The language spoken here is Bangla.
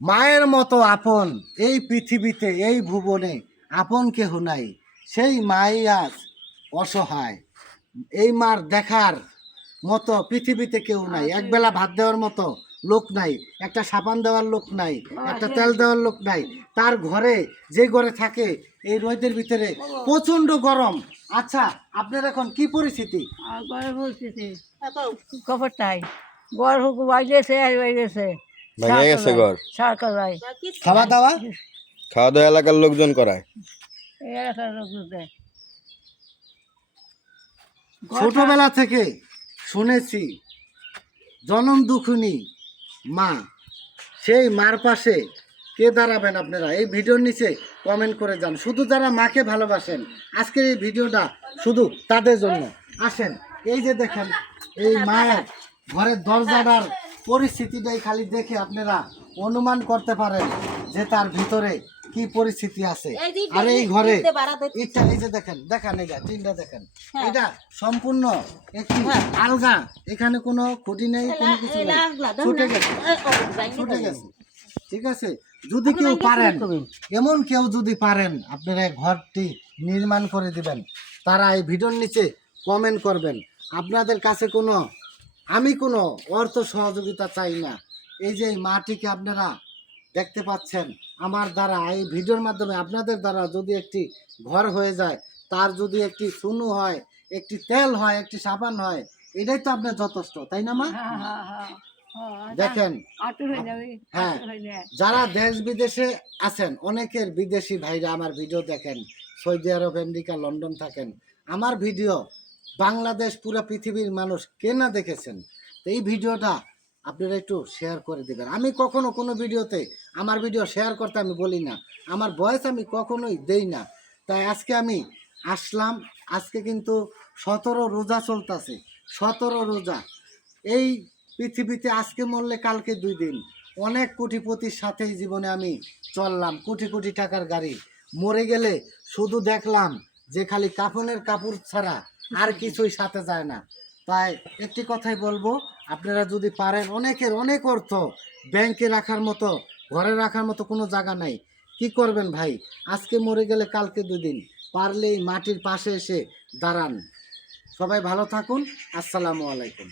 মায়ের মতো আপন এই পৃথিবীতে এই ভুবনে আপন কেহ নাই, সেই মাই আজ অসহায়। এই মার দেখার মতো পৃথিবীতে কেউ নাই, একবেলা ভাত দেওয়ার মতো লোক নাই, একটা সাবান দেওয়ার লোক নাই, একটা তেল দেওয়ার লোক নাই। তার ঘরে যে ঘরে থাকে এই রোদের ভিতরে প্রচন্ড গরম। আচ্ছা, আপনার এখন কি পরিস্থিতি? ঘরে বলতেছি খবরটাই ঘর হুক বাইরেছে আর বাইরেছে ভেঙে গেছে ঘর। সরকার খাওয়া দাওয়া খাওয়া দাওয়া এলাকার লোকজন করায়। এই এলাকার লোকদের ছোটবেলা থেকে শুনেছি জনম দুঃখিনী মা, সেই মার পাশে কে দাঁড়াবেন আপনারা এই ভিডিওর নিচে কমেন্ট করে যান। শুধু যারা মাকে ভালোবাসেন আজকের এই ভিডিওটা শুধু তাদের জন্য। আসেন, এই যে দেখেন এই মায়ের ঘরের দরজাটার পরিস্থিতিটাই খালি দেখে আপনারা অনুমান করতে পারেন যে তার ভিতরে কি পরিস্থিতি আছে। আর এই ঘরে এটা এই যে দেখেন দেখেন এটা টিনটা দেখেন, এটা সম্পূর্ণ একটি আলগা, এখানে কোনো খুঁটি নেই, কোনো কিছু নেই, ছুটে গেছে ছুটে গেছে। ঠিক আছে, যদি কেউ পারেন, এমন কেউ যদি পারেন আপনারা ঘরটি নির্মাণ করে দিবেন, তারা এই ভিডিওর নিচে কমেন্ট করবেন। আপনাদের কাছে কোনো আমি কোনো অর্থ সহযোগিতা চাই না। এই যে এই মাটিকে আপনারা দেখতে পাচ্ছেন আমার দ্বারা, এই ভিডিওর মাধ্যমে আপনাদের দ্বারা যদি একটি ঘর হয়ে যায়, তার যদি একটি চুনু হয়, একটি তেল হয়, একটি সাবান হয়, এটাই তো আপনার যথেষ্ট, তাই না মা? দেখেন, হ্যাঁ, যারা দেশ বিদেশে আছেন, অনেকের বিদেশি ভাইরা আমার ভিডিও দেখেন, সৌদি আরব, আমেরিকা, লন্ডন থাকেন, আমার ভিডিও বাংলাদেশ পুরো পৃথিবীর মানুষ কে না দেখেছেন। তো এই ভিডিওটা আপনারা একটু শেয়ার করে দেবেন। আমি কখনো কোনো ভিডিওতে আমার ভিডিও শেয়ার করতে আমি বলি না, আমার ভয়েস আমি কখনোই দেই না। তাই আজকে আমি আসলাম, আজকে কিন্তু 17 রোজা চলতেছে, 17 রোজা। এই পৃথিবীতে আজকে মরলে কালকে 2 দিন। অনেক কোটিপতির সাথেই জীবনে আমি চললাম, কোটি কোটি টাকার গাড়ি। মরে গেলে শুধু দেখলাম যে খালি কাফনের কাপড় ছাড়া আর কিছুই সাথে যায় না। তাই একটি কথাই বলবো, আপনারা যদি পারেন, অনেকের অনেক অর্থ ব্যাংকে রাখার মতো, ঘরে রাখার মতো কোনো জায়গা নাই, কি করবেন ভাই? আজকে মরে গেলে কালকে 2 দিন, পারলেই মাটির পাশে এসে দাঁড়ান। সবাই ভালো থাকুন, আসসালামু আলাইকুম।